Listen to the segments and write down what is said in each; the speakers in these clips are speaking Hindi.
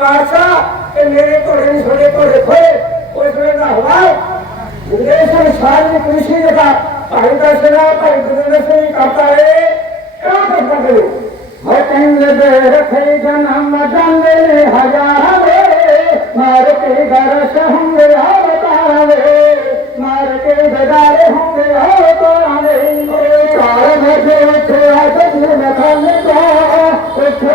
पातशाह के मेरे घोड़े छोड़े घोड़े खोए। उस वे का हुआ निर्देशन सारी कृषि जगह भाई दर्शना भाई गुरुदर्शन करता है क्या करता करो? वचन रखे जन्म मदन हजारे मार के गरस होंगे अवतारे मार के गदारे होंगे अवतारे कारण से उठे आज दिन खाने का, उठे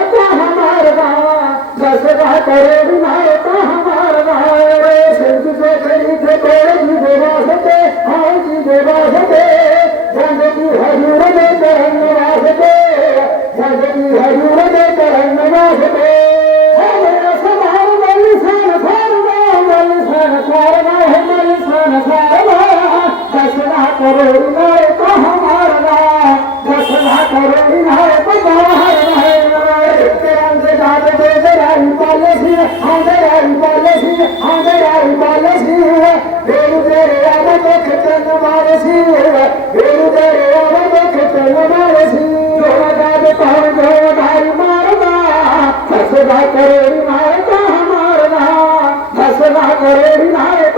করে বিধায় ஆந்தராய் பாலசி ஆந்தராய் பாலசி வேறு வேறு அவனோ கிருத்தன் மாரசி வேறு வேறு அவனோ கிருத்தன் மாரசி யோகாத பவன் யோகாய் மாரனா हसना करे विनायक हमारना हसना करे विनायक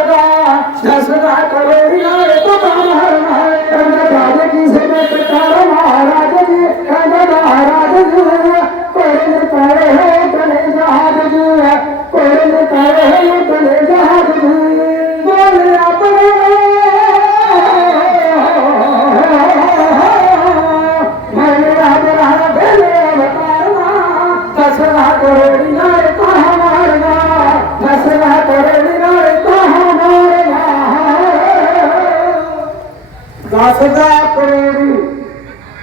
দশরা করে না তো আমার ਦੱਸਦਾ ਪ੍ਰੇਮੀ।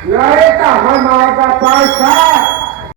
ਨਾਰੇ ਧਾਵਾ ਮਾਰਦਾ ਪਾਸ਼ਾ